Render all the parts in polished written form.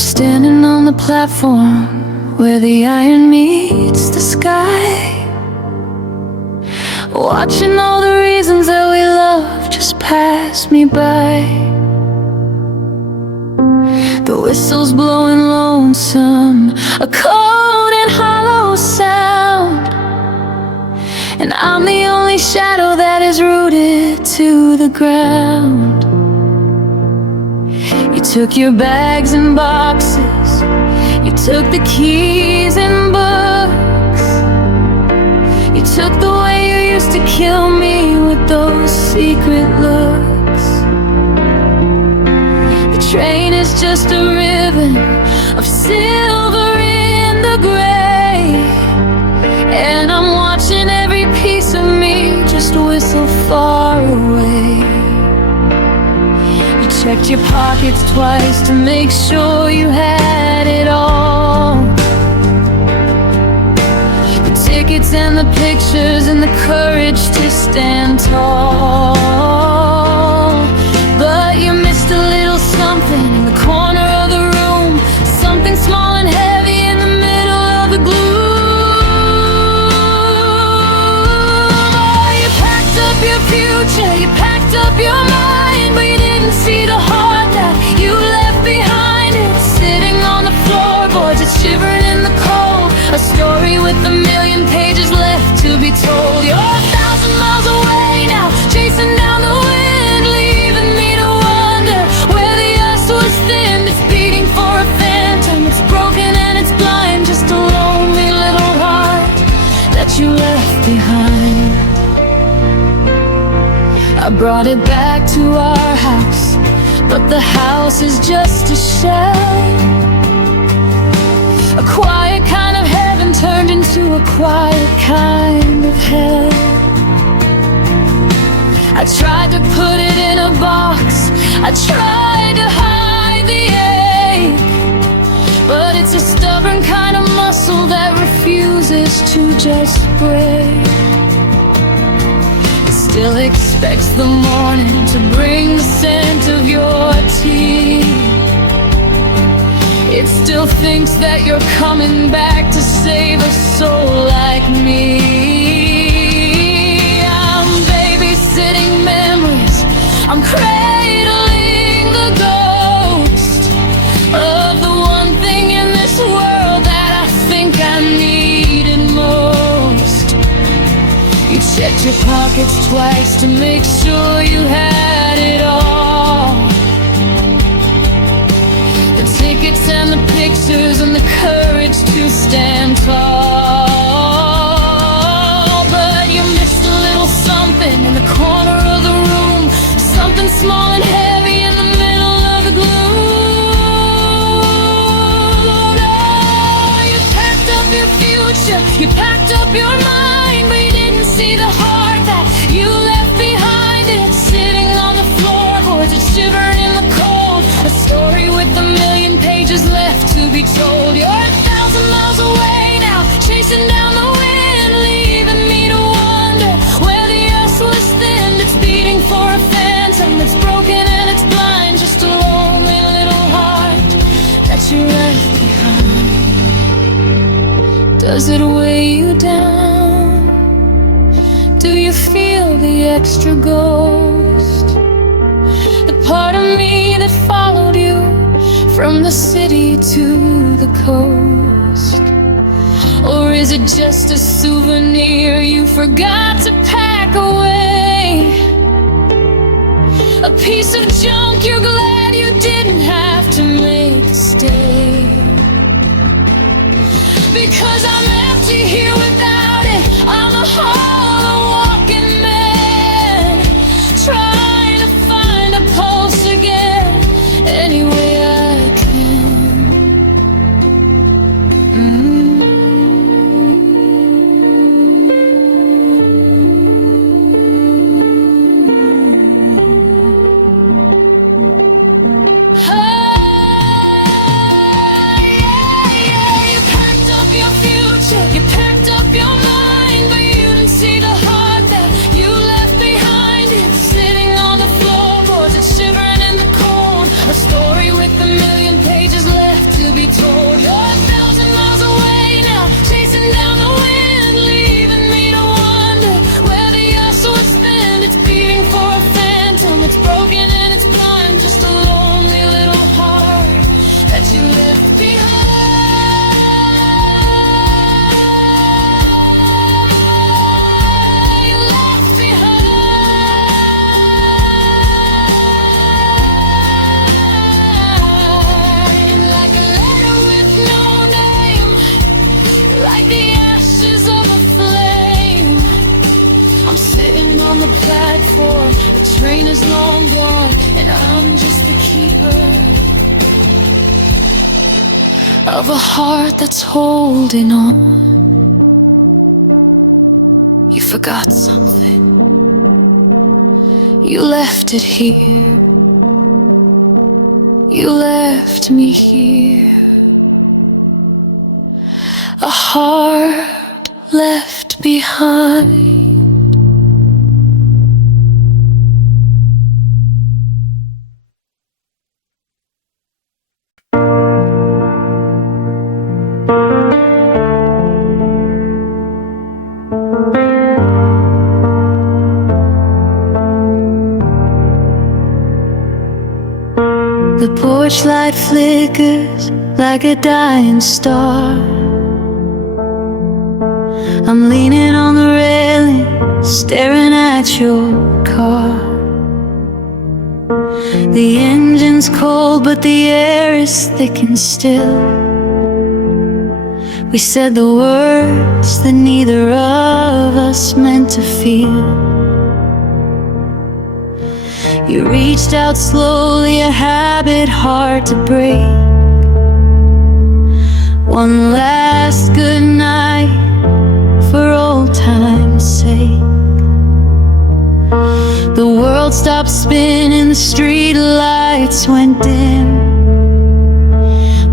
Standing on the platform where the iron meets the sky, watching all the reasons that we love just pass me by. The whistle's blowing lonesome, a cold and hollow sound, and I'm the only shadow that is rooted to the ground. You took your bags and boxes, you took the keys and books, you took the way you used to kill me with those secret looks. The train is just a ribbon of silver in the gray, and I'm watching every piece of me just whistle far away. Checked your pockets twice to make sure you had it all, the tickets and the pictures and the courage to stand tall. But you missed a little something in the corner of the room, something small and heavy in the middle of the gloom. Oh, you packed up your future, you packed up your mind, but you didn't see the heart that you left behind. It's sitting on the floorboards, it's shivering in the cold, a story with a million pages left to be told. You're 1,000 miles away now, chasing down the wind, leaving me to wonder where the ice was thin. It's beating for a phantom, it's broken and it's blind, just a lonely little heart that you left behind. I brought it back to our house, but the house is just a shell. A quiet kind of heaven turned into a quiet kind of hell. I tried to put it in a box, I tried to hide the ache, but it's a stubborn kind of muscle that refuses to just break. Still expects the morning to bring the scent of your tea. It still thinks that you're coming back to save a soul like me. I'm babysitting memories, I'm cradling the ghost of the one thing in this world that I think I needed most. You checked your pockets twice to make sure you had it all, the tickets and the pictures and the courage to stand tall. But you missed a little something in the corner of the room, something small and heavy in the middle of the gloom. Oh, you packed up your future, you packed up your mind, but you didn't see the heart that you left behind. It's sitting on the floorboards, it's shivering in the cold, a story with a million pages left to be told. You're 1,000 miles away now, chasing down the wind, leaving me to wonder where the earth was thin. It's beating for a phantom, it's broken and it's blind, just a lonely little heart that you left behind. Does it weigh you down? Do you feel the extra ghost? The part of me that followed you from the city to the coast? Or is it just a souvenir you forgot to pack away? A piece of junk you're glad you didn't have to make stay? Because I'm empty here without it, I'm a hollow walking man, trying to find a pulse again any way I can. You packed of a heart that's holding on. You forgot something. You left it here. You left me here. A heart left behind. The porch light flickers like a dying star. I'm leaning on the railing, staring at your car. The engine's cold, but the air is thick and still. We said the words that neither of us meant to feel. You reached out slowly, a habit hard to break. One last good night for old time's sake. The world stopped spinning, the street lights went dim,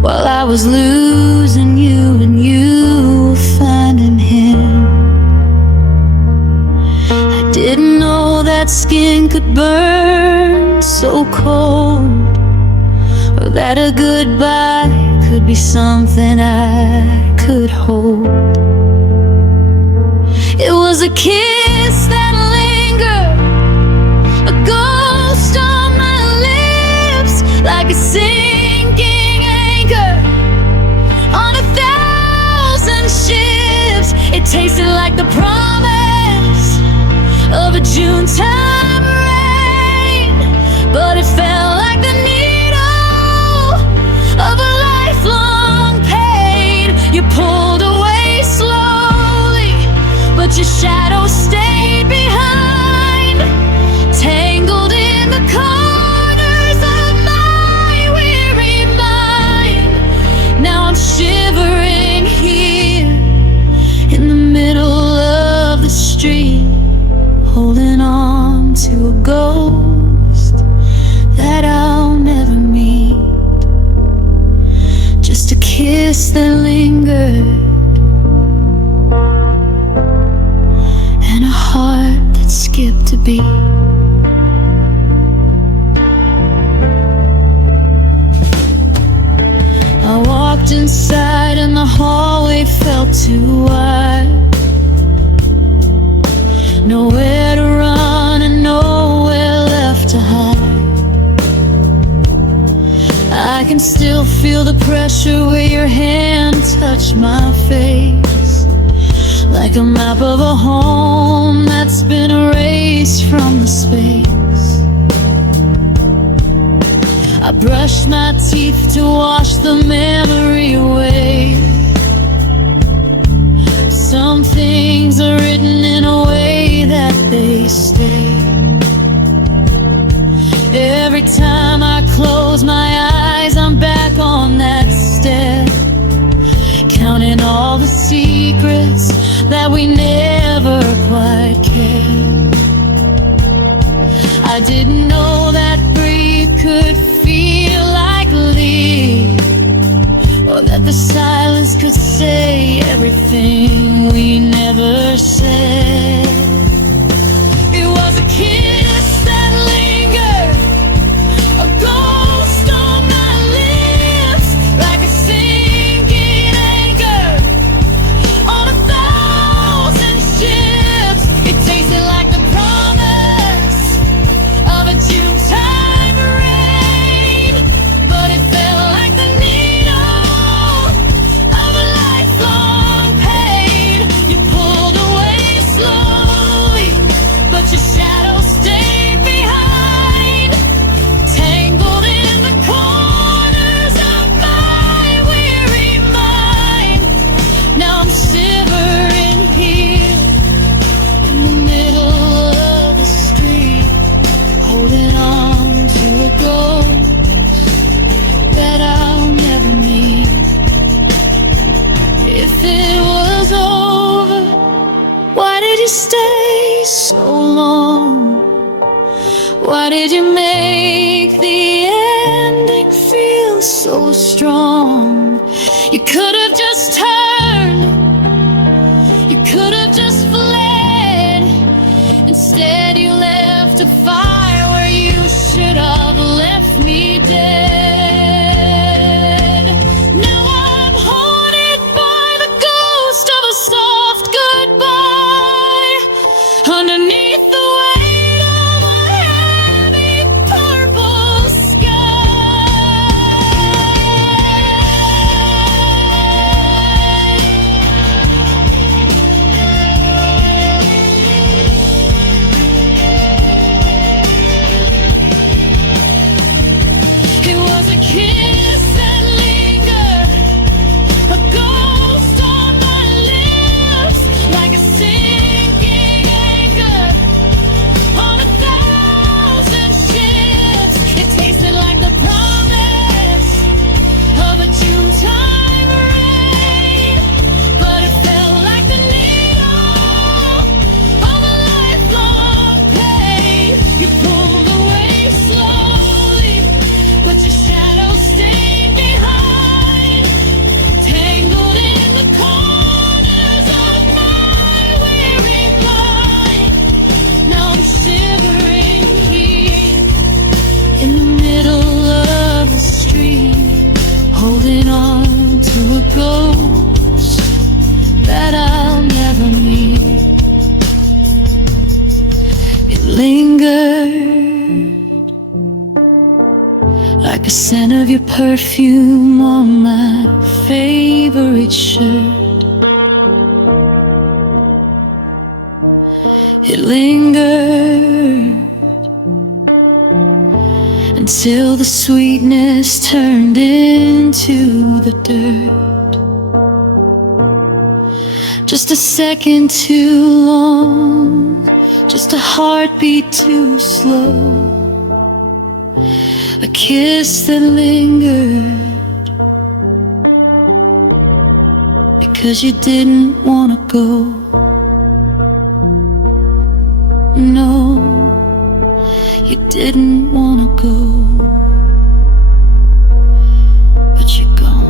while I was losing you and you were finding him. I didn't know that skin could burn so cold, or that a goodbye could be something I could hold. It was a kiss that lingered, a ghost on my lips, like a sinking anchor on 1,000 ships. It tasted like the promise of a June time rain, but it felt like the needle of a lifelong pain. You pulled away slowly, but your shadow stayed behind, tangled in the corners of my weary mind. Now I'm shivering here in the middle of the street, holding on to a ghost that I'll never meet. Just a kiss that lingered, and a heart that skipped a beat. I walked inside and the hallway felt too wide. Nowhere to run and nowhere left to hide. I can still feel the pressure where your hand touched my face, like a map of a home that's been erased from the space. I brushed my teeth to wash the memory away. Some things are written in a way that they stay. Every time I close my eyes, I'm back on that step, counting all the secrets that we never quite kept. I didn't know that breathe could feel like leave, or that the silence could say everything we never said. It was a kiss that lingered, a ghost on my lips, like a sinking anchor on 1,000 ships. It tasted like the promise of a June time rain, but it felt like the needle of a lifelong pain. You pulled away slowly, you stay so long? Why did you make the ending feel so strong? You could have just turned, you could have just fled. Instead you left a fire where you should have left me dead. Now I'm haunted by the ghost of a soft goodbye underneath the weight of a heavy purple It was a kiss that lingered, a ghost on my lips, like a sinking anchor on 1,000 ships. It tasted like the promise of a June-time rain, but it felt like the needle of a lifelong pain. You pulled away slowly, but your shadow stayed behind, tangled in the corners of my weary mind. Now I'm shivering here in the middle of the street, holding on to a ghost that I'll never meet. It lingered like the scent of your perfume on my favorite shirt. It lingered until the sweetness turned into the dirt. Just a second too long, just a heartbeat too slow. A kiss that lingered because you didn't want to go. No, you didn't want to go, but you're gone.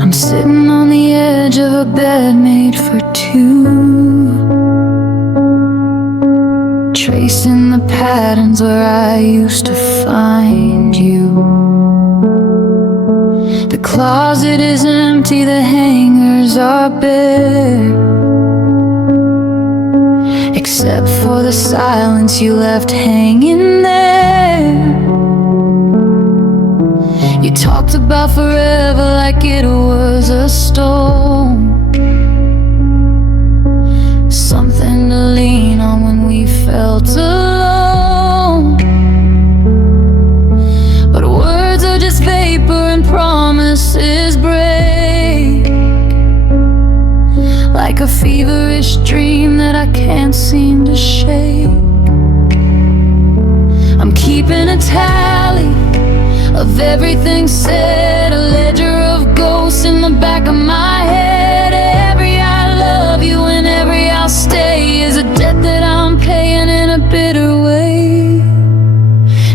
I'm sitting on the edge of a bed made for two, tracing the patterns where I used to find you. The closet is empty, the hangers are bare, except for the silence you left hanging there. You talked about forever like it was a storm, something to lean on when we felt alone. But words are just vapor and promises break, like a feverish dream that I can't seem to shake. I'm keeping a tally of everything said, a ledger of ghosts in the back of my head. Every I love you and every I'll stay is a debt that I'm paying in a bitter way.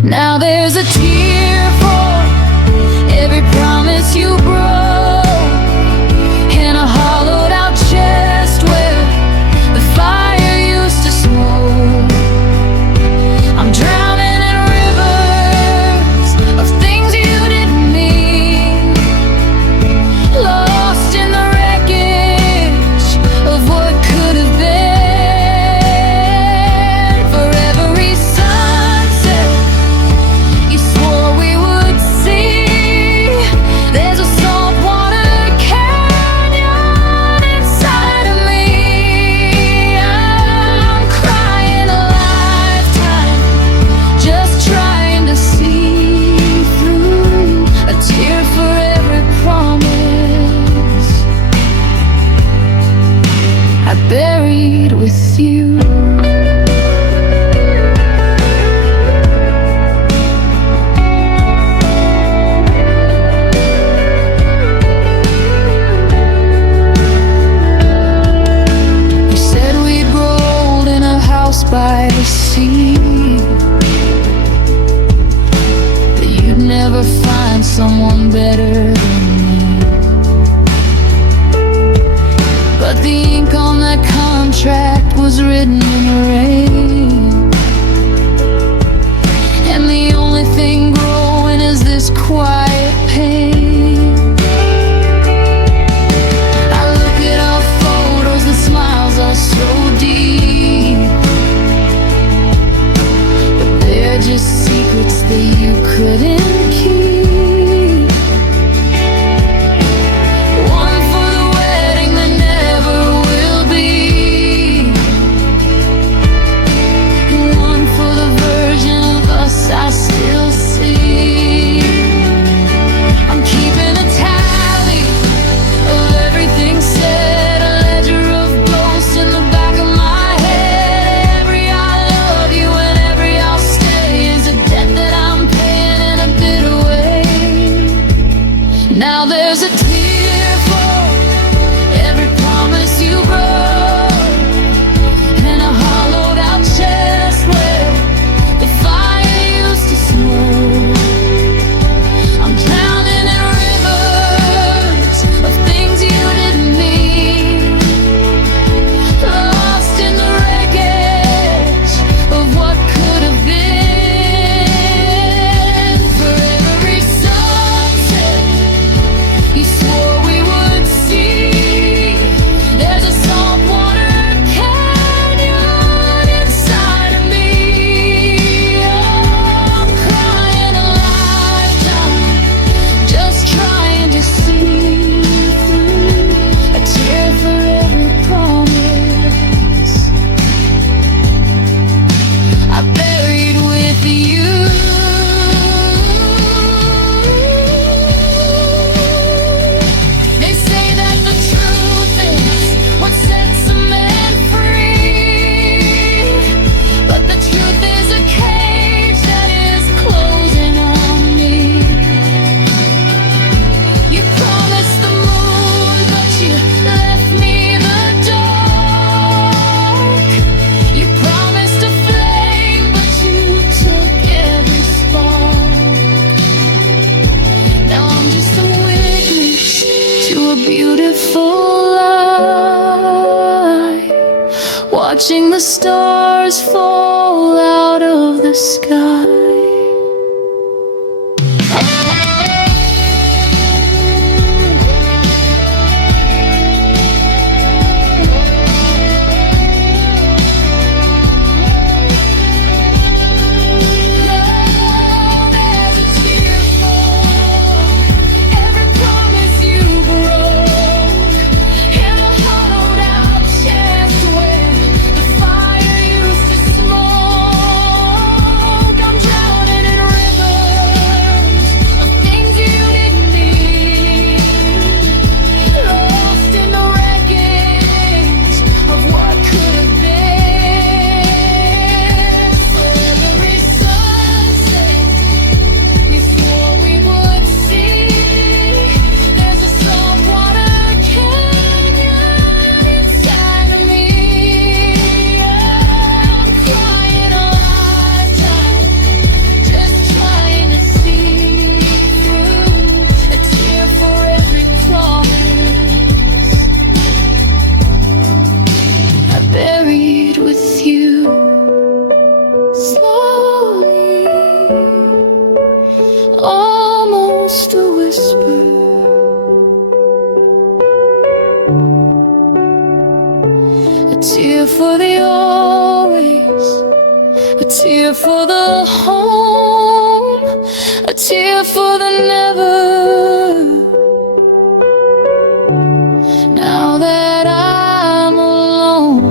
Now there's a tear for every promise you broke, and a hollowed out chest where the fire used to smoke. I'm drowning in rivers of things you didn't mean, lost in the wreckage of what could have been. For every sunset you swore we would see, there's a song beautiful life, watching the stars fall out of the sky. Almost a whisper, a tear for the always, a tear for the home, a tear for the never. Now that I'm alone,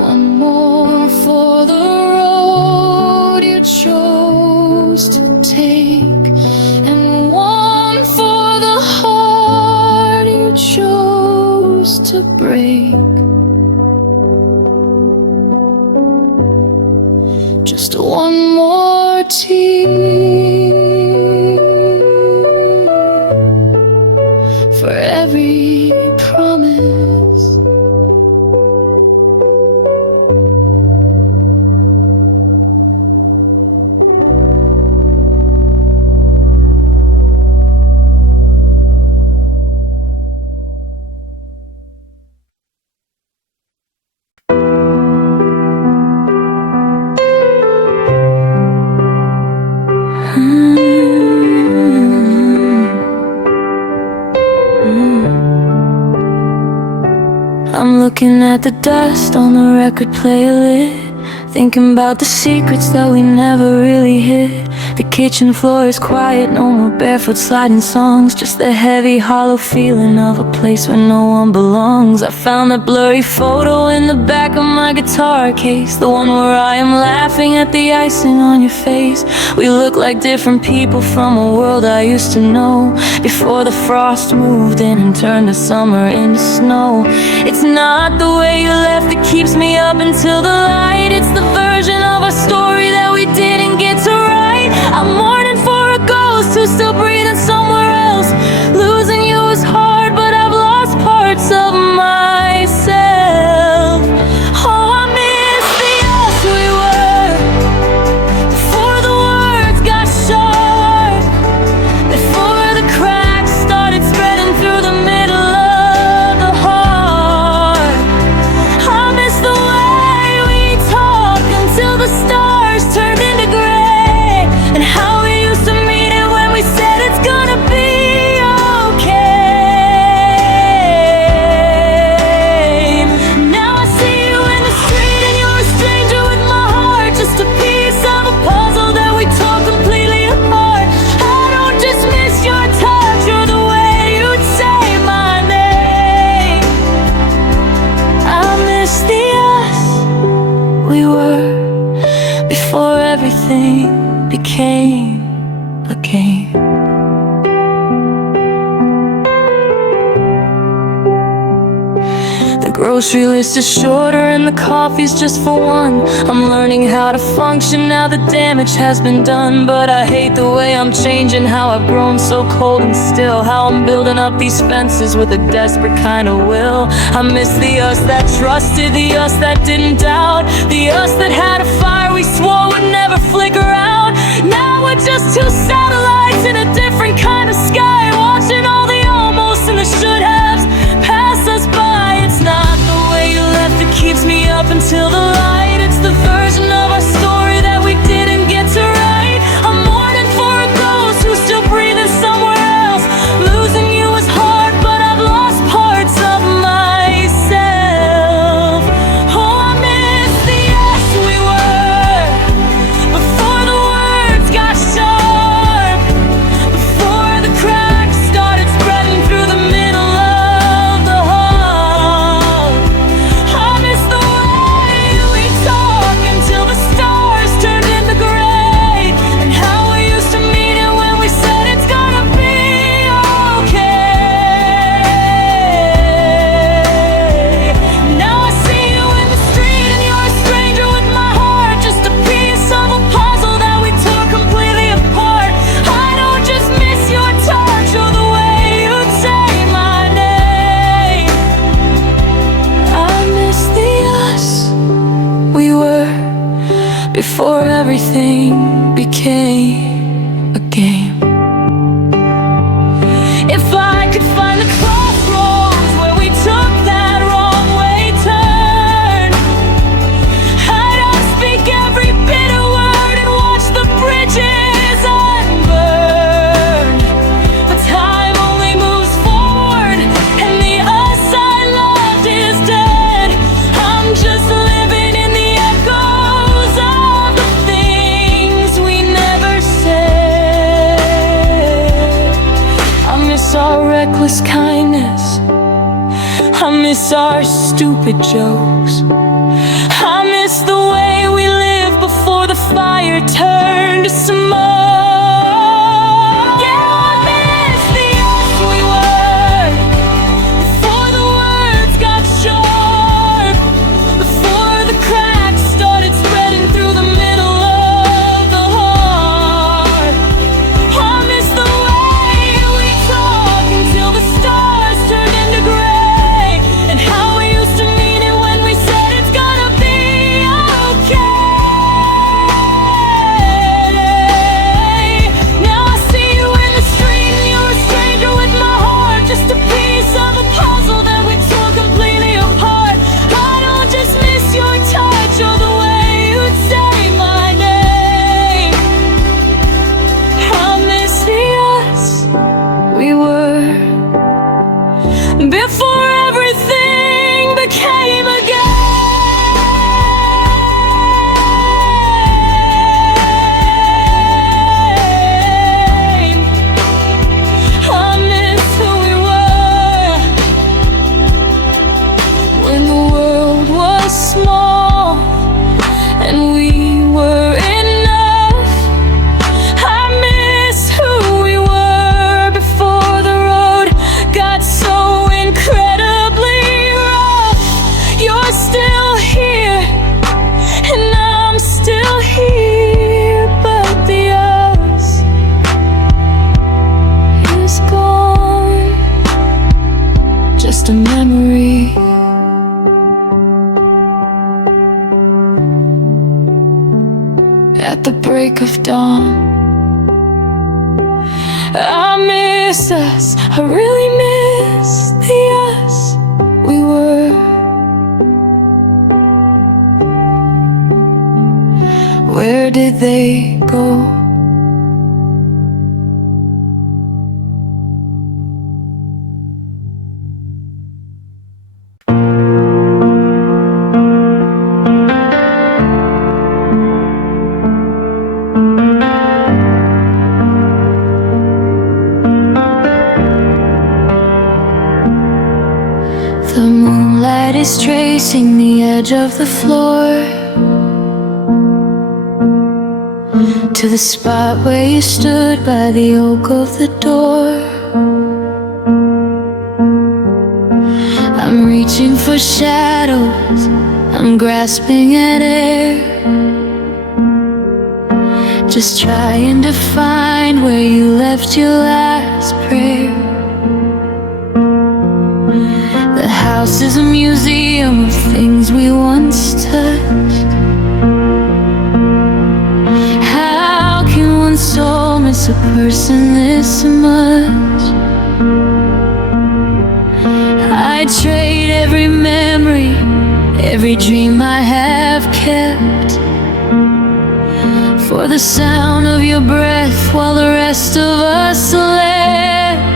one more for the road you chose to take, and one for the heart you chose to break. Just one more tear for every promise. I'm looking at the dust on the record player lid, thinking about the secrets that we never really hid. The kitchen floor is quiet, no more barefoot sliding songs, just the heavy, hollow feeling of a place where no one belongs. I found that blurry photo in the back of my guitar case, the one where I am laughing at the icing on your face. We look like different people from a world I used to know, before the frost moved in and turned the summer into snow. It's not the way you left that keeps me up until the light, it's the version of our story that we didn't get to write. I'm mourning for a ghost who's still breathing somewhere else. Losing you is hard, but I've lost parts of myself. Oh, I miss the us we were, before the words got sharp, before the cracks started spreading through the middle of the heart. I miss the way we talked until the stars turned into gray, and how we used to mean it when we said it's gonna be okay. Now I see you in the street and you're a stranger with my heart, just a piece of a puzzle that we tore completely apart. I don't just miss your touch or the way you'd say my name. I miss the us we were, before everything became a game. The grocery list is shorter and the coffee's just for one. I'm learning how to function now the damage has been done, but I hate the way I'm changing, how I've grown so cold and still, how I'm building up these fences with a desperate kind of will. I miss the us that trusted, the us that didn't doubt, the us that had a fire we swore would never flicker out. Now we're just two satellites in a different kind of sky, watching all the almost and the should have before everything became a game. If I could find the crossroads where we took that wrong way turn, I'd speak every bitter word and watch the bridges unburn. But time only moves forward, and the us I loved is dead. I'm just living in the echoes of the things we never said. I miss our reckless kindness, I miss our stupid jokes, I miss the way we lived before the fire turned to smoke. Yeah, I miss the us we were, before the words got sharp, before the cracks started spreading through the middle of the heart. I miss the way we talk until the stars turned into gray, and how we used to mean it when we said it's gonna be okay. Now I see you in the street, and you're a stranger with my heart, just a piece of a puzzle that we tore completely apart. I don't just miss your touch or the way you'd say my name. I miss the us we were, before everything became a game. I miss who we were when the world was small and we were enough. I miss who we were before the road got so incredibly rough. You're still here, and I'm still here, but the us is gone, just a memory. At the break of dawn, I miss us, I really miss the us we were. Where did they go? The moonlight is tracing the edge of the floor to the spot where you stood by the oak of the door. I'm reaching for shadows, I'm grasping at air, just trying to find where you left your last prayer. The house is a museum of things we once touched. How can one soul miss a person this much? I'd trade every memory, every dream I have kept, for the sound of your breath while the rest of us slept.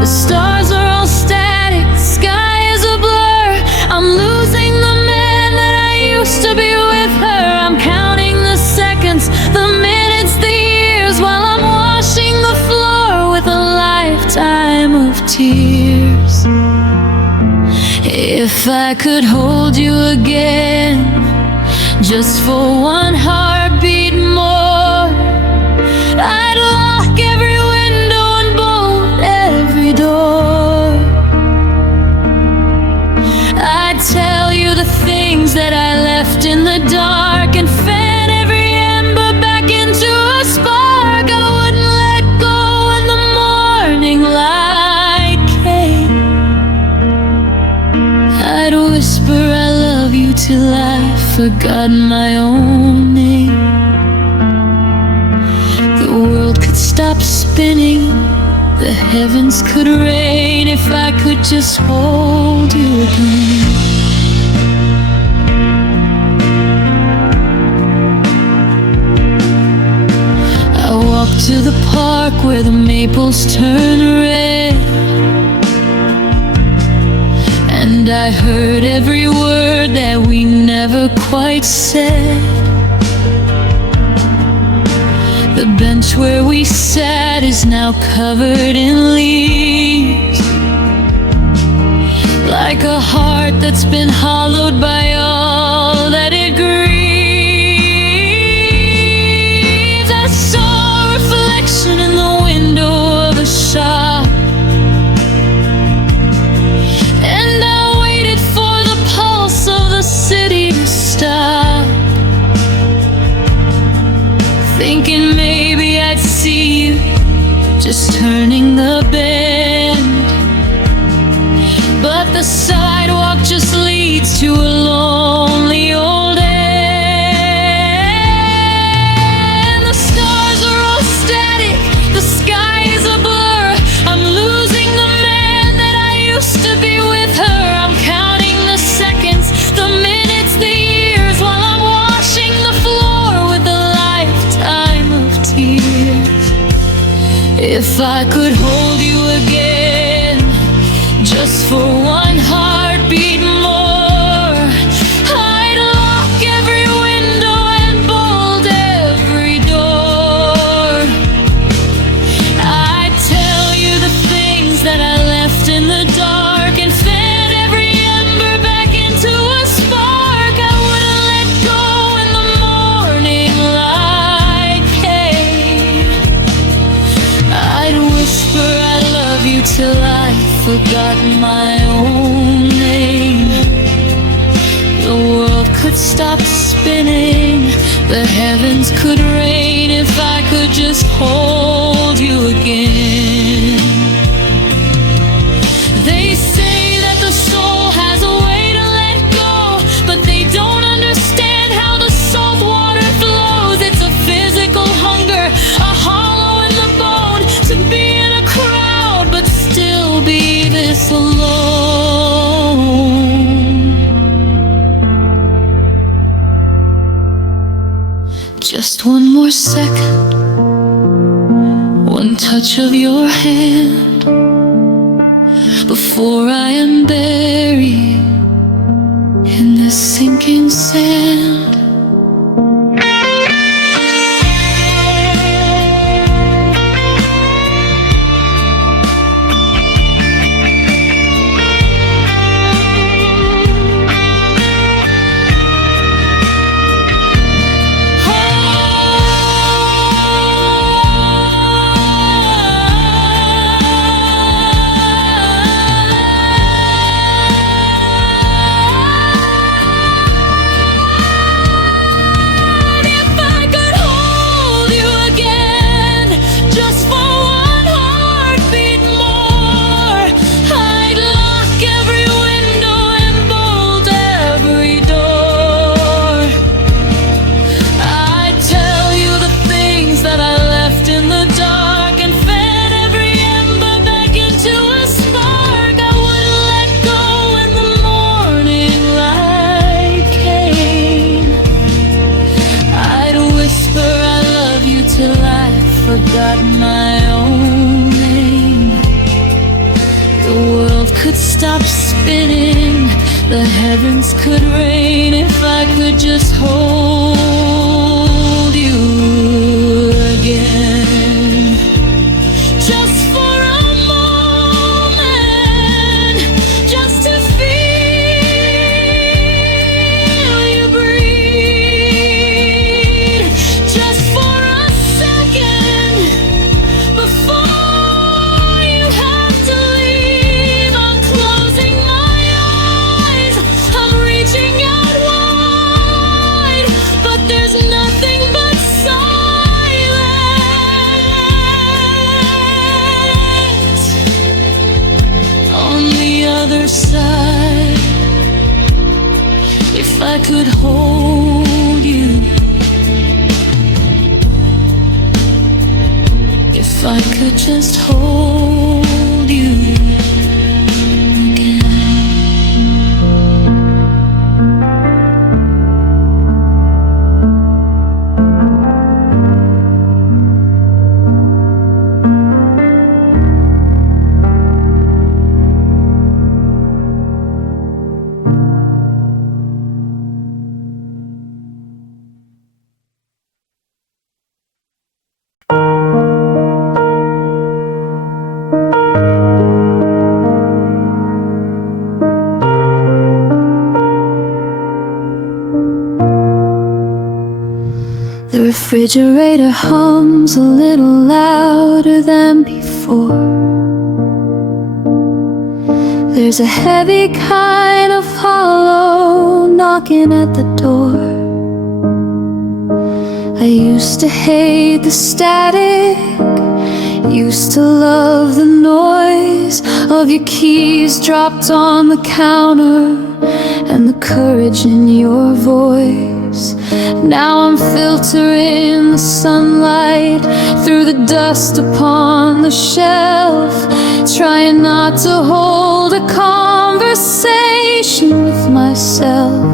The stars are all static, the sky is a blur. I'm losing the man that I used to be with her. I'm counting the seconds, the minutes, the years, while I'm washing the floor with a lifetime of tears. If I could hold you again, just for one heartbeat more, I'd lock every window and bolt every door. I'd tell you the things that I left in the dark and fan every ember back into a spark. I wouldn't let go when the morning light came. I'd whisper I love you till I forgot my own name. The world could stop spinning, the heavens could rain, if I could just hold you again. I walked to the park where the maples turn red, and I heard every word that we never quite said. The bench where we sat is now covered in leaves, like a heart that's been hollowed by all that it grieves. I saw a reflection in the window of a shop, and I waited for the pulse of the city to stop, thinking maybe I'd see you just turning the bend. But the sidewalk just leads to a lonely old end. The stars are all static, the sky is a blur. I'm losing the man that I used to be with her. I'm counting the seconds, the minutes, the years, while I'm washing the floor with a lifetime of tears. If I could hold you again, just for one heartbeat more, I'd lock every window and bolt every door. I'd tell you the things that I left in the dark, and fed every ember back into a spark. I wouldn't let go when the morning light came. I'd whisper I love you till I forgot my own name. The world could stop spinning, the heavens could rain, if I could just hold you again. They say that the soul has a way to let go, but they don't understand how the salt water flows. It's a physical hunger, a hollow in the bone, to be in a crowd but still be this alone. Just one more second, one touch of your hand, before I am buried in this sinking sand. Forgot my own name. The world could stop spinning, the heavens could rain, if I could just hold you again. Just for a moment, just to feel you breathe. Just for a second, before you have to leave, I'm closing my eyes, I'm reaching out wide. just hold you again. The refrigerator hums a little louder than before. There's a heavy kind of hollow knocking at the door. I used to hate the static, used to love the noise of your keys dropped on the counter and the courage in your voice. Now I'm filtering the sunlight through the dust upon the shelf, trying not to hold a conversation with myself.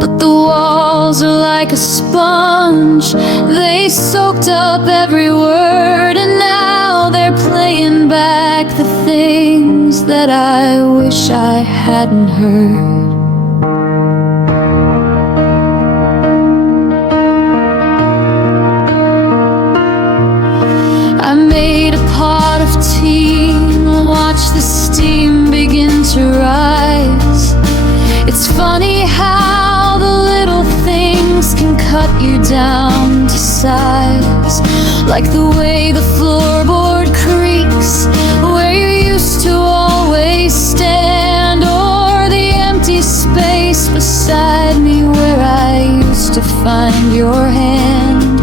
But the walls are like a sponge, they soaked up every word, and now they're playing back the things that I wish I hadn't heard. I made a pot of tea and watched the steam begin to rise. It's funny how the little things can cut you down to size, like the way the floorboard creaks where you used to always stand, or the empty space beside me where I used to find your hand.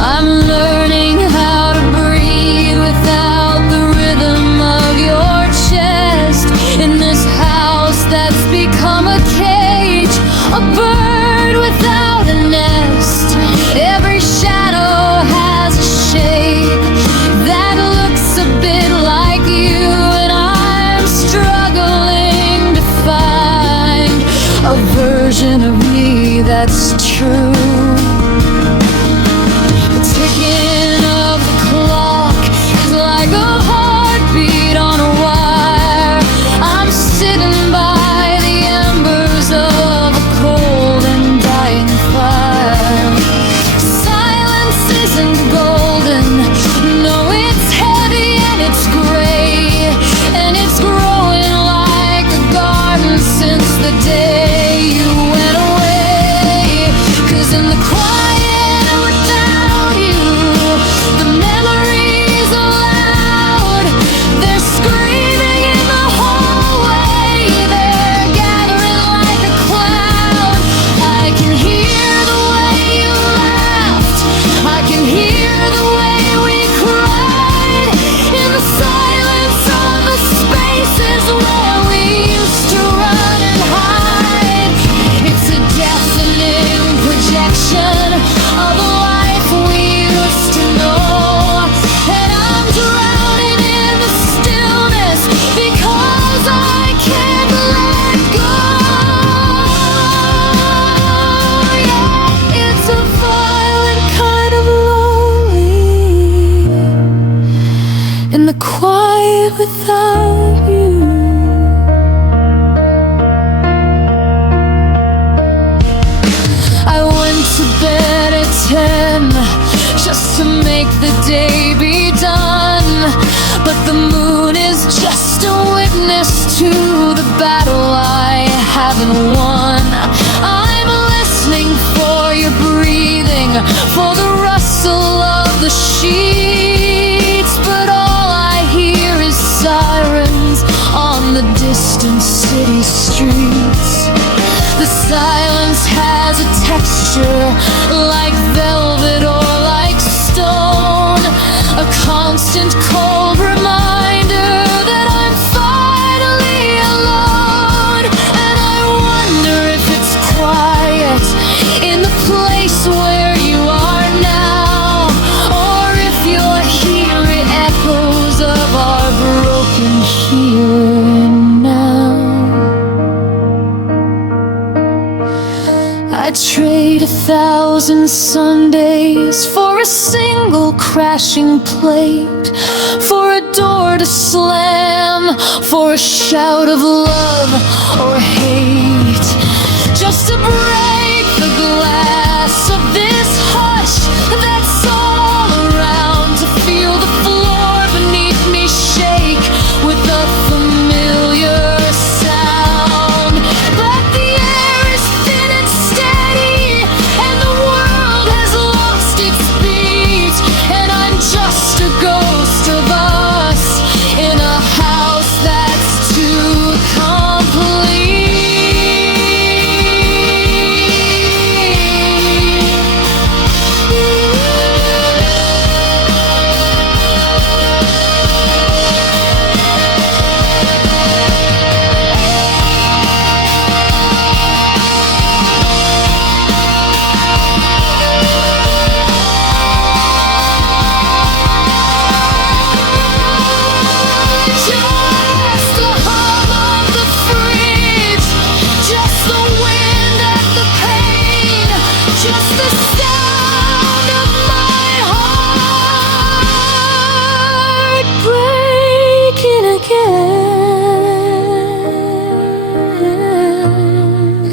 I'm learning how to breathe without the rhythm of your chest in this house that's become a cage, a bird without a nest. Every shadow has a shape that looks a bit like you, and I'm struggling to find a version of me that's true. The ticking of the clock is like a heartbeat on a wire. I'm sitting by the embers of a cold and dying fire. Silence isn't golden, no, it's heavy and it's gray, and it's growing like a garden since the day you went away. 'Cause in the quiet without you, the memories are loud. They're screaming in the hallway, they're gathering like a cloud. I can hear the way you laughed, I can hear the way we cried, in the silence of the spaces where we used to run and hide. It's a deafening projection of a life we used to know, and I'm drowning in the stillness because I can't let go. Yeah, it's a violent kind of lonely in the quiet without you. I went to bed at 10 just to make the day be done, but the moon is just a witness to the battle I haven't won. I'm listening for your breathing, for the rustle of the sheets, but all I hear is sirens on the distant city streets. The silence has a texture like velvet or like stone, a constant cold reminder that I'm finally alone. And I wonder if it's quiet in the place where you are now, or if you're here trade 1,000 Sundays for a single crashing plate, for a door to slam, for a shout of love or hate, just to break the glass of this hush that's all around, to feel the floor beneath me shake with a familiar sound. But the air is thin and steady, and the world has lost its beat, and I'm just a ghost of us in a house that's too complete.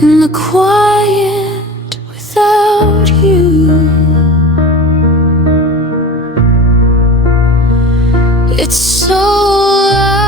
In the quiet without you, it's so loud.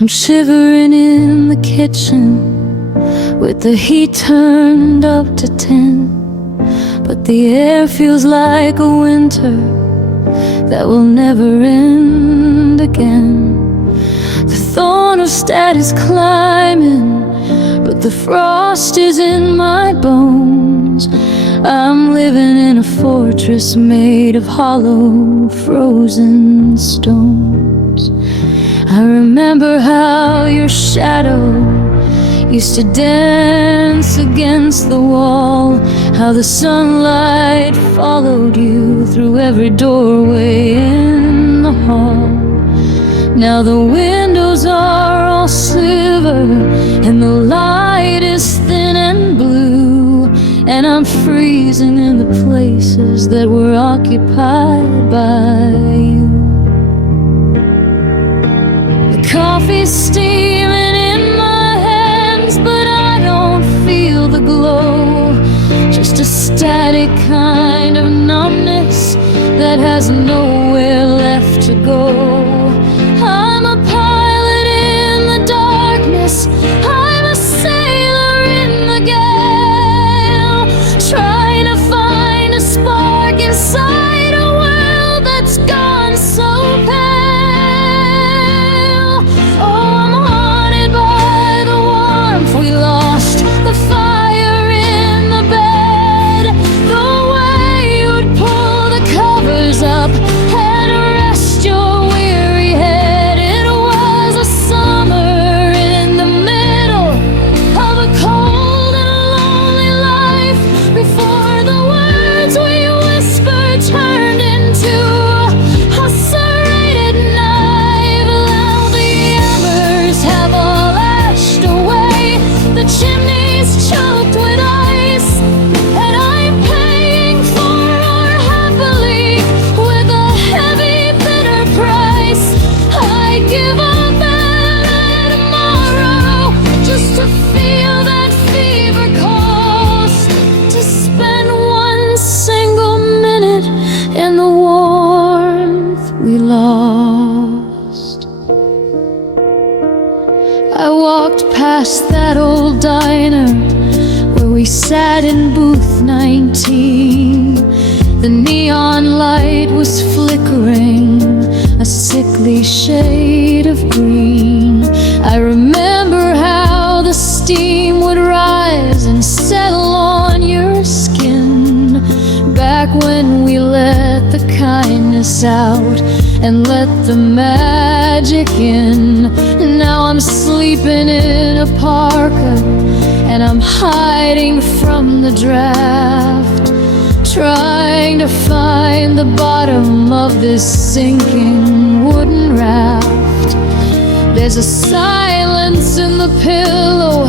I'm shivering in the kitchen with the heat turned up to 10, but the air feels like a winter that will never end again. The thermostat is climbing, but the frost is in my bones. I'm living in a fortress made of hollow, frozen stones. I remember how your shadow used to dance against the wall, how the sunlight followed you through every doorway in the hall. Now the windows are all silver and the light is thin and blue, and I'm freezing in the places that were occupied by you. Coffee's steaming in my hands, but I don't feel the glow. Just a static kind of numbness that has nowhere left to go. I'm a pilot in the darkness, I'm a sailor in the gale, trying to find a spark inside a world that's gone so pale. We lost the fire in the bed, the way you'd pull the covers up and rest your weary head. It was a summer in the middle of a cold and lonely life, before the words we whispered turned into a serrated knife. Now the embers have all ashed away, the chimney's choked with ice, and I'm paying for our happily with a heavy, bitter price. I'd give up every tomorrow just to feel that fever cost, to spend one single minute in the warmth we lost. I walked past that old diner where we sat in booth 19. The neon light was flickering, a sickly shade of green. I remember how the steam would rise and settle on your skin, back when we let the kindness out and let the magic in. Now I'm sleeping in a parka and I'm hiding from the draft, trying to find the bottom of this sinking wooden raft. There's a silence in the pillow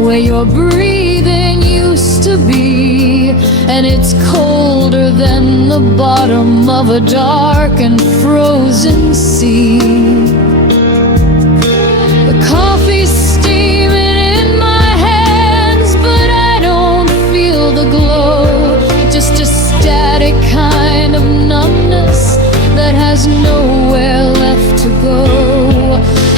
where your breathing used to be, and it's colder than the bottom of a dark and frozen sea. The coffee's steaming in my hands, but I don't feel the glow, just a static kind of numbness that has nowhere left to go.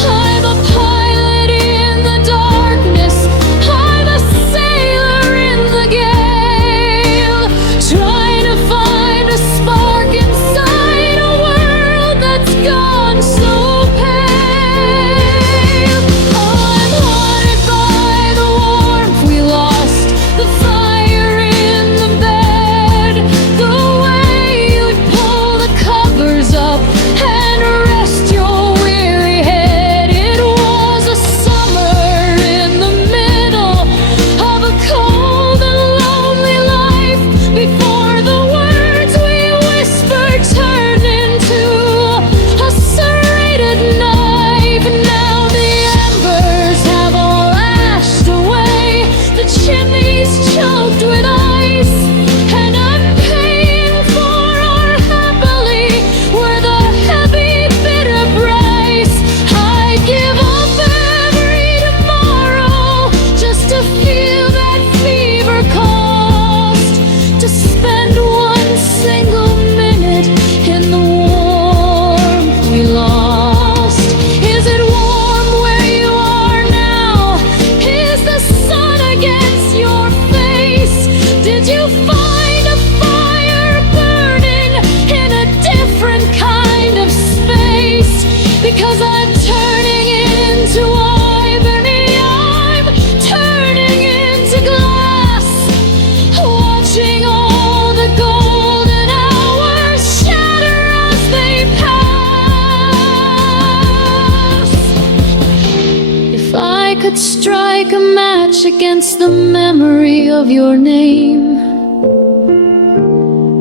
I'm a pilot in the darkness, I'm a sailor in the gale, trying to find a spark inside a world that's gone so pale. I'm haunted by the warmth we lost, the fire in the bed, the way you'd pull the covers up and rest your weary head. It was a summer in the middle of a cold and lonely life, before the words we whispered turned into a serrated knife. Now the embers have all ashed away, the chimney's choked with ice, and I'm paying for our happily with a heavy, bitter price. I give up every tomorrow just to feel that fever cost, to spend one single minute in the warmth we lost. Is it warm where you are now? Is the sun against your face? Did you find a fire burning in a different kind of space? Because I'm turning into ivory, I'm turning into glass, watching all the golden hours shatter as they pass. If I could strike a match against the memory of your name,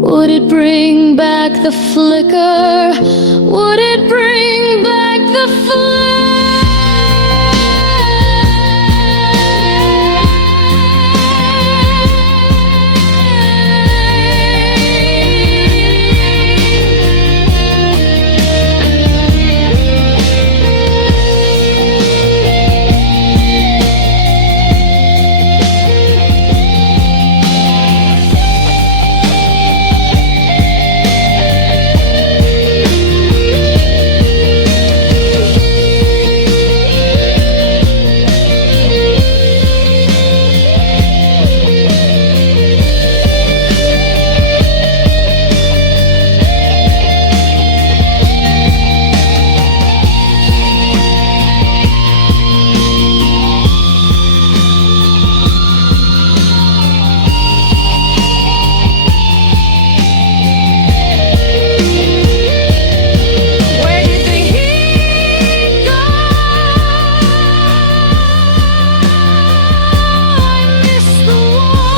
would it bring back the flicker? Would it bring back the Where did the heat go? I miss the warmth we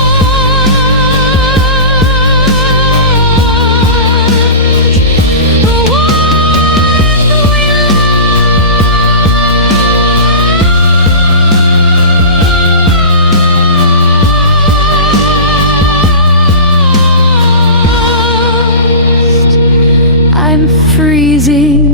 lost. I'm freezing.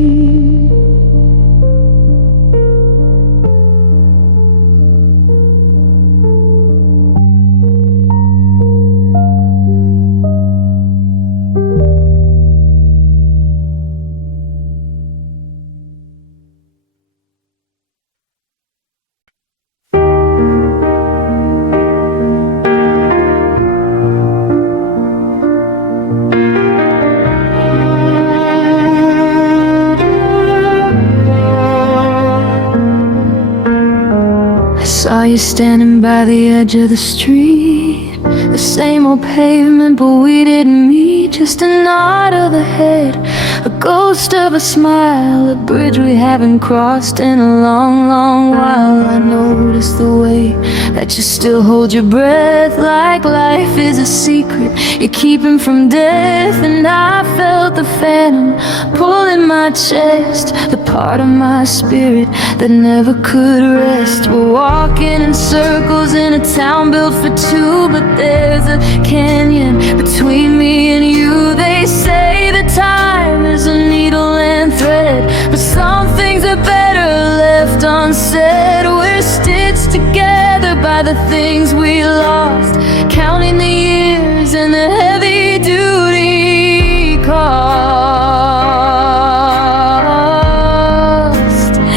you're standing by the edge of the street. The same old pavement, but we didn't meet. Just a nod of the head, a ghost of a smile, a bridge we haven't crossed in a long, long while. I noticed the way that you still hold your breath, like life is a secret you're keeping from death. And I felt the phantom pulling my chest, the part of my spirit that never could rest. We're walking in circles in a town built for two, but there's a canyon between me and you. They say that time is a needle and thread, but some things are better left unsaid. We're stitched together by the things we lost, counting the years and the heavy duty cost.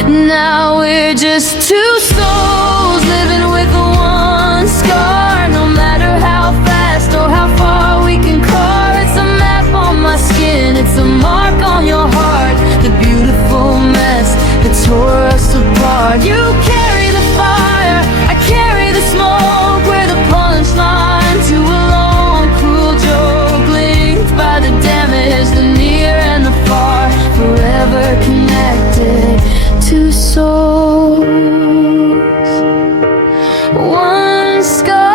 Now we're just two souls living with one scar. No matter how fast or how far we can car, it's a map on my skin, it's a mark on your heart, the beautiful mess that tore us apart. You carry the fire, I carry the smoke. We're the punchline to a long, cruel joke, linked by the damage, the near and the far, forever connected, two souls, one scar.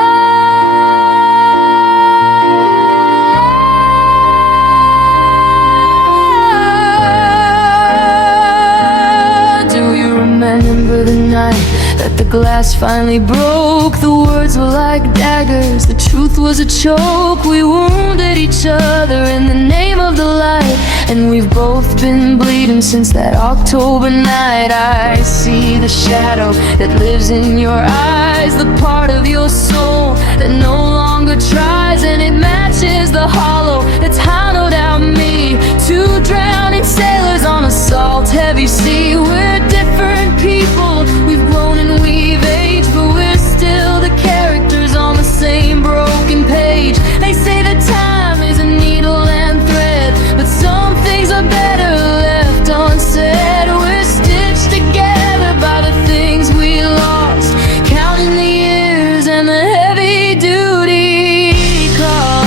Remember the night that the glass finally broke? The words were like daggers, the truth was a choke. We wounded each other in the name of the light, and we've both been bleeding since that October night. I see the shadow that lives in your eyes, the part of your soul that no longer tries, and it matches the hollow that's hollowed out me. Two drowning sailors on a salt-heavy sea. We're different people, we've grown and we've aged, but we're still the characters on the same broken page. They say that time is a needle and thread, but some things are better left unsaid. We're stitched together by the things we lost, counting the years and the heavy duty cost.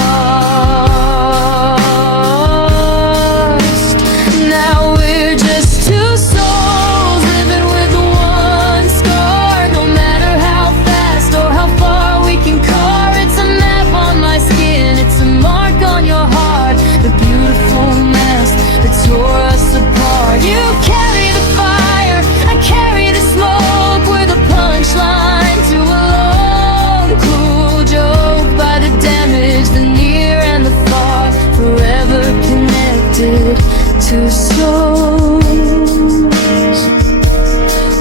Now we're just two souls living with one scar. No matter how fast or how far we can car, it's a map on my skin, it's a mark on your heart, the beautiful mess that tore us apart. You carry the fire, I carry the smoke. We're the punchline to a long, cruel joke, by the damage, the near and the far, forever connected, two souls,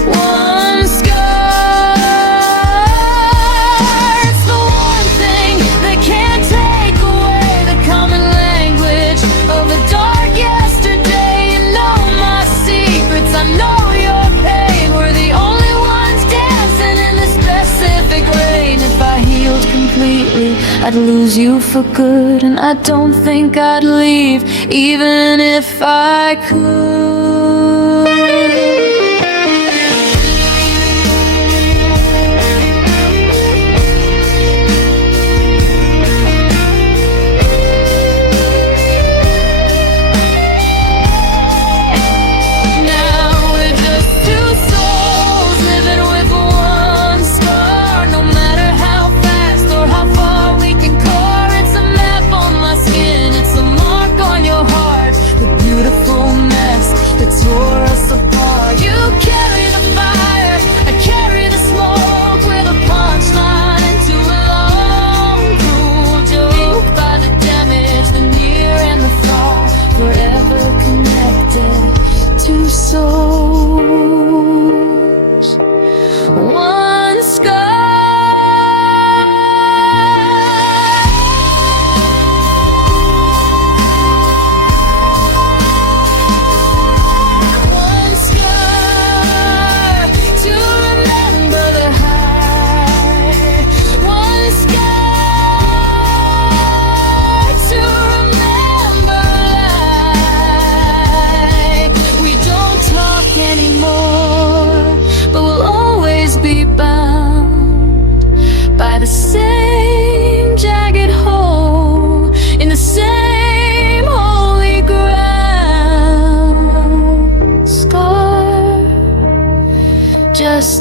one scar. It's the one thing that can't take away the common language of a dark yesterday. You know my secrets, I know your pain. We're the only ones dancing in the specific rain. If I healed completely, I'd lose you for good, and I don't think I'd leave even if I could. Now we're just two souls living with one scar. No matter how fast or how far we can car, it's a map on my skin, it's a mark on your heart, the beautiful mess that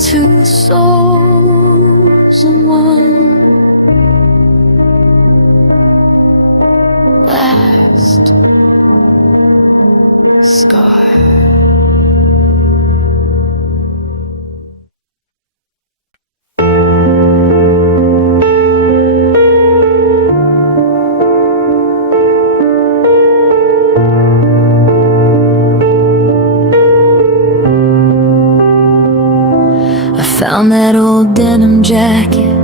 two souls in one. Last scar. Found that old denim jacket,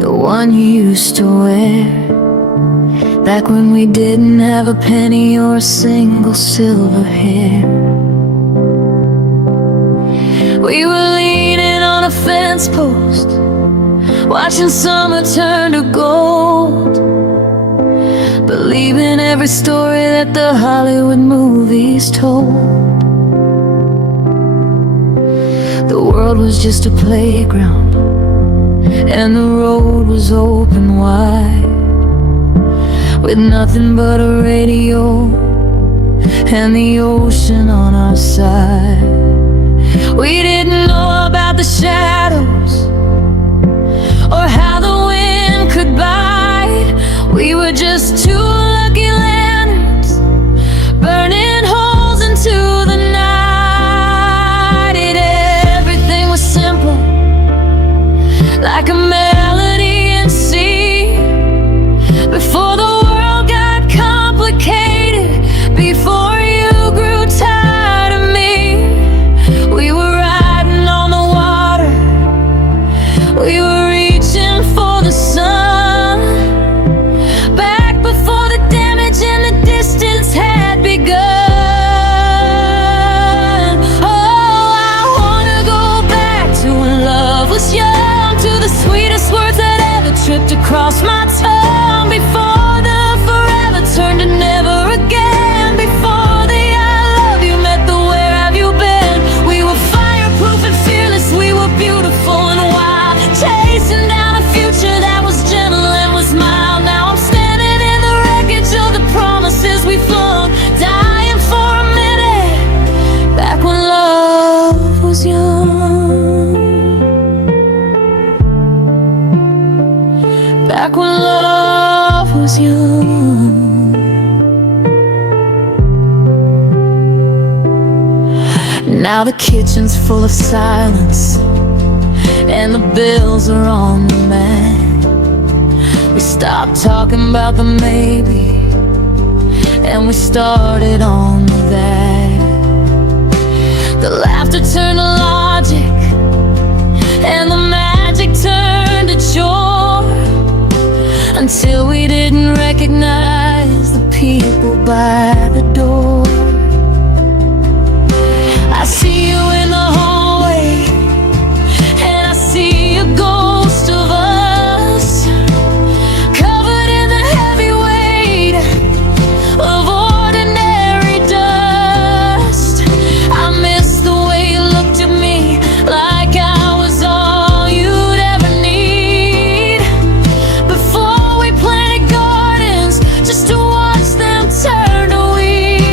the one you used to wear, back when we didn't have a penny or a single silver hair. We were leaning on a fence post, watching summer turn to gold, believing every story that the Hollywood movies told. The world was just a playground, and the road was open wide, with nothing but a radio and the ocean on our side. We didn't know about the shadows or how the wind could bite. We were just two lucky lanterns burning holes into the night. Simple, like a melody in C, before the world got complicated, before you grew tired of me. We were riding on the water, we were reaching for the sun, back before the damage and the distance had begun. Young, to the sweetest words that ever tripped across my tongue, before the forever turned to never again, before the I love you met the where have you been. We were fireproof and fearless, we were beautiful and wild, chasing down a future that was gentle and was mild. Now I'm standing in the wreckage of the promises we flung, dying for a minute, back when love was young. Back when love was young. Now the kitchen's full of silence, and the bills are on the man. We stopped talking about the maybe, and we started on the that. The laughter turned to logic, and the magic turned to chore, until we didn't recognize the people by the door. I see you in the hallway, and I see a ghost of us, covered in the heavy weight of ordinary dust. I miss the way you looked at me, like I was all you'd ever need, before we planted gardens just to watch them turn to weeds.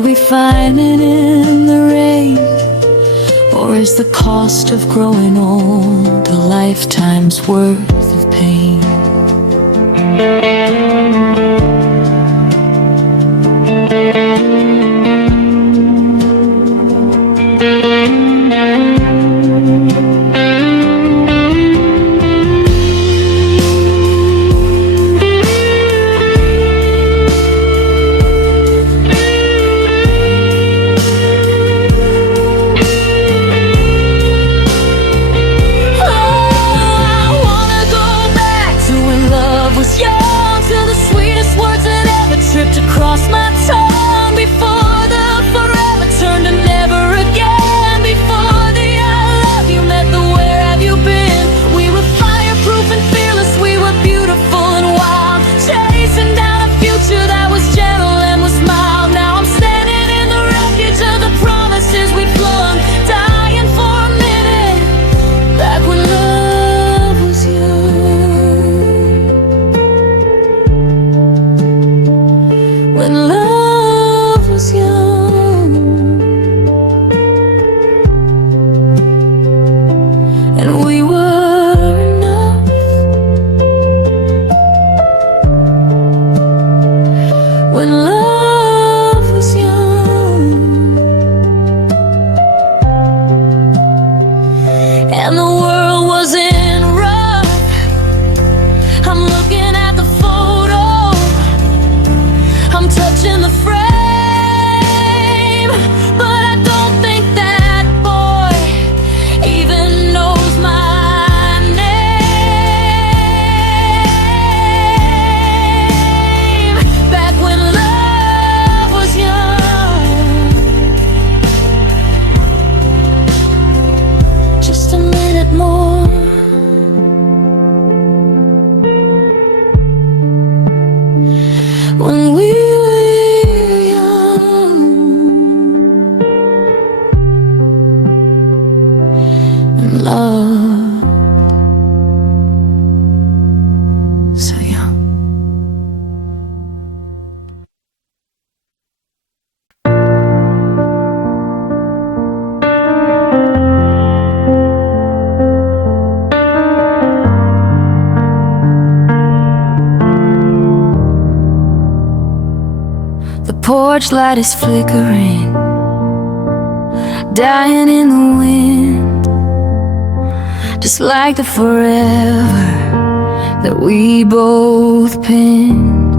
Would we find it in the rain? Or is the cost of growing old a lifetime's worth of pain? Across my tongue before the forever turned to never again. Before the I love you met the where have you been. We were fireproof and fearless, we were beautiful and wild, chasing down a future that was gentle and was mild. Now I'm standing in the wreckage of the promises we flung, dying for a minute, back when love was young. When love was young, and we were enough. When love was young, and the world wasn't rough. I'm looking at the photo, I'm touching the frame, but I don't think that boy even knows my name. Back when love was young, just a minute more. When we love, so young. The porch light is flickering, dying in the wind, just like the forever that we both pinned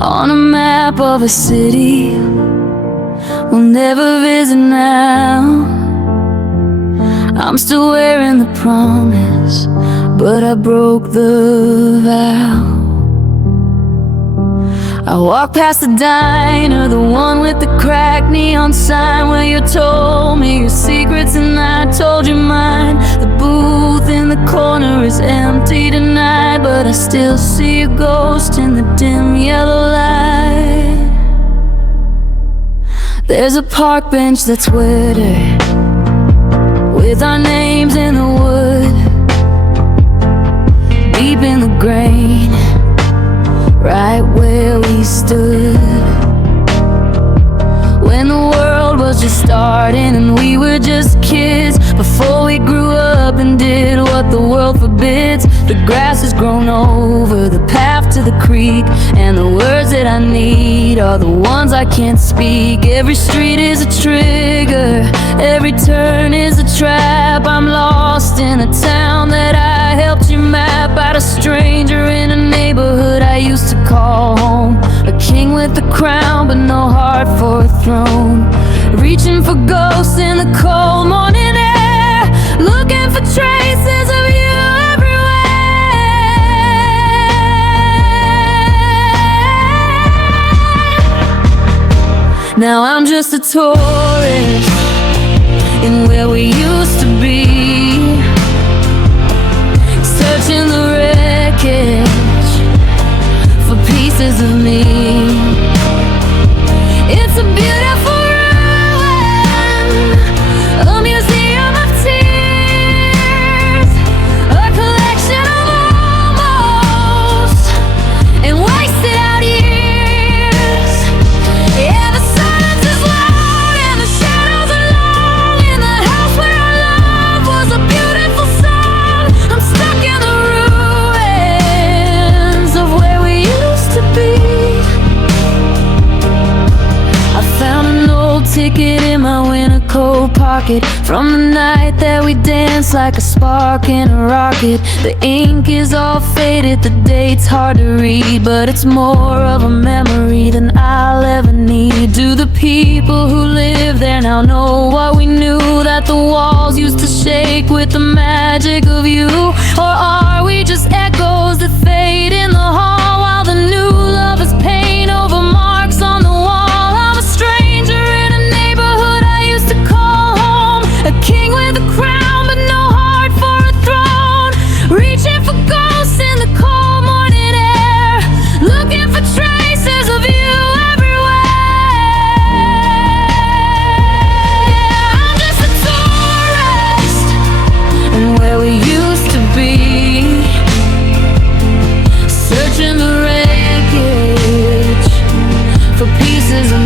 on a map of a city we'll never visit now. I'm still wearing the promise, but I broke the vow. I walked past the diner, the one with the cracked neon sign, where you told me your secrets and I told you mine. The booth in the corner is empty tonight, but I still see a ghost in the dim yellow light. There's a park bench that's wetter, with our names in the wood, deep in the grain, right where we stood, when the world was just starting and we were just kids, before we grew up and did what the world forbids. The grass has grown over the path to the creek, and the words that I need are the ones I can't speak. Every street is a trigger, every turn is a trap. I'm lost in a town that I helped you map out, a stranger in a neighborhood I used to call home, a king with a crown but no heart for a throne, reaching for ghosts in the cold morning air, looking for traces of you everywhere. Now I'm just a tourist in where we used to be, searching the wreckage for pieces of me. It's a beautiful ruin, a museum of tears, a collection of almost and wasted out years. Yeah. ticket in my winter coat pocket. From the night that we danced like a spark in a rocket. The ink is all faded, the date's hard to read, but it's more of a memory than I'll ever need. Do the people who live there now know what we knew? That the walls used to shake with the magic of you? Or are we just echoes that fade in the hall, while the new love is paint over marks on the wall? I'm a stranger in a neighborhood I used to call home, a king with a crown but no heart for a throne, reaching for ghosts in the cold morning air, looking for traces of you everywhere. I'm just a tourist, and where we used to be, searching the wreckage for pieces of me.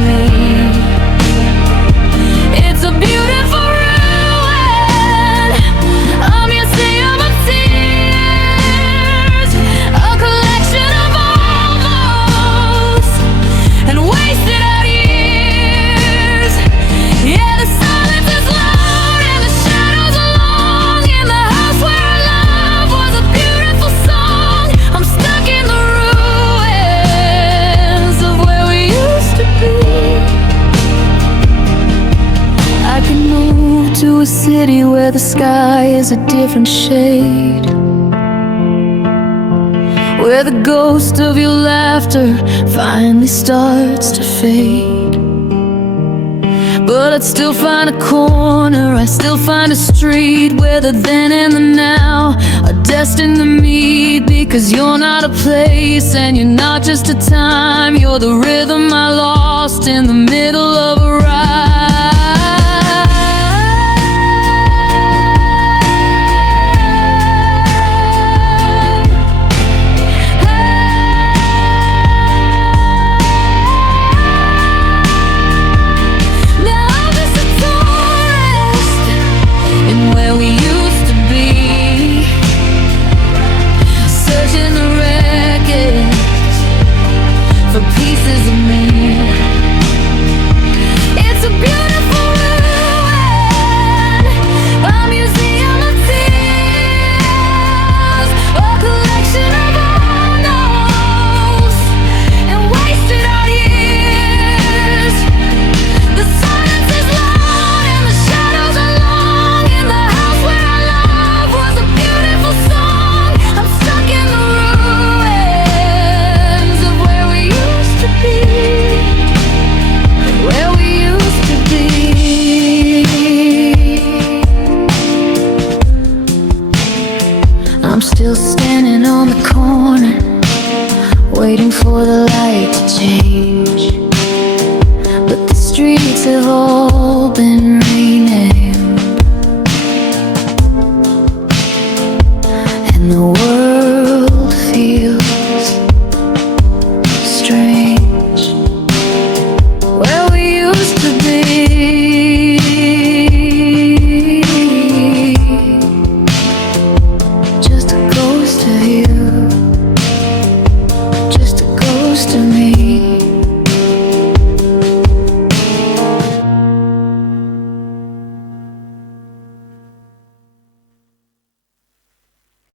It's a beautiful ruin, a museum of tears, a collection of almost and wasted out years. Yeah, the silence is loud and the shadows are long. In the house where our love was a beautiful song, I'm stuck in the ruins of where we used to be. I can move to a city where the sky is a different shade, where the ghost of your laughter finally starts to fade. But I'd still find a corner, I'd still find a street where the then and the now are destined to meet. Because you're not a place and you're not just a time, you're the rhythm I lost in the middle of a ride. Now I'm just a tourist in where we used to be, searching the wreckage for pieces of me. It's a beautiful ruin, a museum of tears, a collection of almost and wasted out years. The silence is loud and the shadows are long. In the house where our love was a beautiful song, I'm stuck in the ruins of where we used to be, where we used to be. I'm still standing on the corner, waiting for the light to change, but the streets have all